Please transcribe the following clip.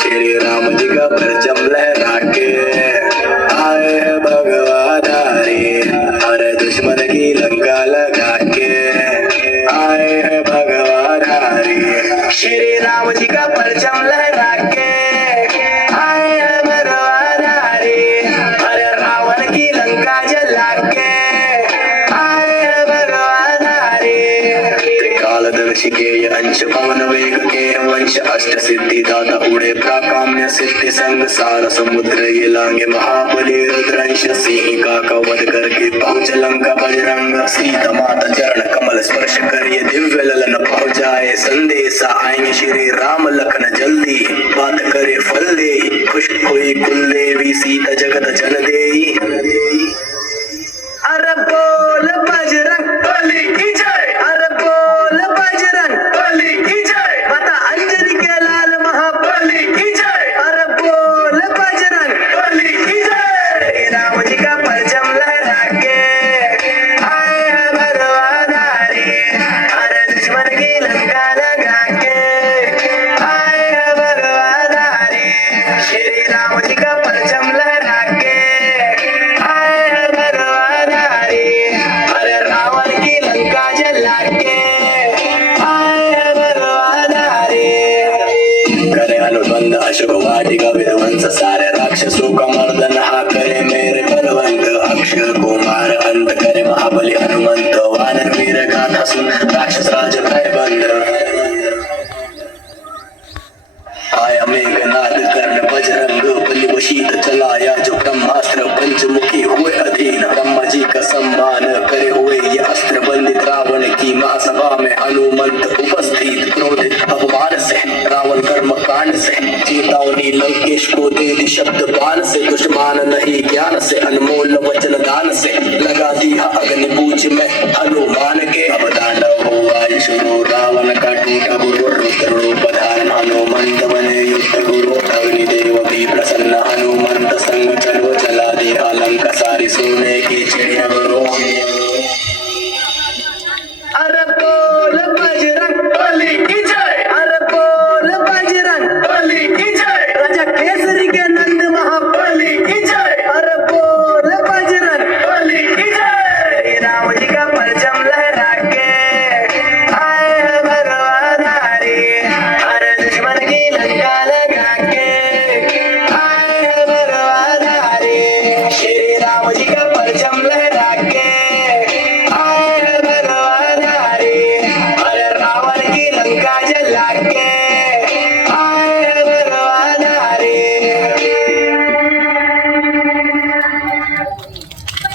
श्री राम जी का परचम लहरा के आए हैं भगवान हरे, हर दुश्मन की लंका लगा के आए हैं भगवान हरे। श्री राम जी का परचम लहरा के आए हैं भगवान हरे, हर रावण की लंका जला के आए हैं भगवान हरे। त्रिकालदर्शी के अंश पवन वेग के वंश अष्ट सिद्धि दाता उड़े प्राकाम्य सिद्धि संग सार समुद्र ये लांगे महाबली रुद्रंश सिंह का कवध करके पहुंच लंका बजरंग सीता माता चरण कमल स्पर्श कर ये दिव्य ललन पहुंचाए संदेशा आएंगे श्री राम लखन जल्दी बात करे फल दे खुश हुई कुल देवी सीता जगत जन देई। अरे बोल बजरंग बली की जय, अरे बोल बजरंग बली की जय, माता अंजनी के लाल महाबली की जय, अरे बोल बजरंग बली की जय। राम जी का परचम लहरा के आए हैं भगवान हरे, हर दुश्मन की लंका लगा के आए हैं भगवान हरे। श्री राम जी का परचम लहरा के आए हैं भगवान हरे, हर रावण की लंका जला के आए हैं भगवान हरे। करे अनुबंध अशुभ वाटिका विध्वंस सारे राक्षसों का मर्दन हा करे मेरे बलवंत अक्षय कुमार अंत करे महाबली हनुमंत वानर वीर गाथा सुन राक्षस राज भय बंद। आया मेघनाद कर्ण बजरंग बलि वशीत चलाया जो ब्रह्मास्त्र पंचमुखी हुए अधीन ब्रह्मा जी का सम्मान करे हुए ये अस्त्र बंदित रावण की महासभा में हनुमंत उपस्थित क्रोधित अपमान से रावण कर्म कांड से चेतावनी लंकेश को दे दी शब्द बाण से दुश्मन नहीं ज्ञान से अनमोल वचन दान से लगा दिया अग्नि पूज में हनुमान के। अब तांडव हुआ शुरू रावण का टूटा गुरु रुद्र रूप धारण हनुमंत बने युद्ध गुरु अग्निदेव भी प्रसन्न हनुमंत संग चलो चला दिया लंका सारी सोने की चिड़िया गुरु। अरे बोल बजरंग बली की जय, अरे बोल बजरंग बली की जय, राजा केसरी के नंद महाबली की जय, अरे बोल बजरंग बली की जय। राम जी का परचम लहरा के आए हैं भगवान हरे, हर दुश्मन की लंका लगा के आए हैं भगवान हरे। श्री राम जी का परचम लहरा के आए हैं भगवान हरे, हर रावण की लंका जला के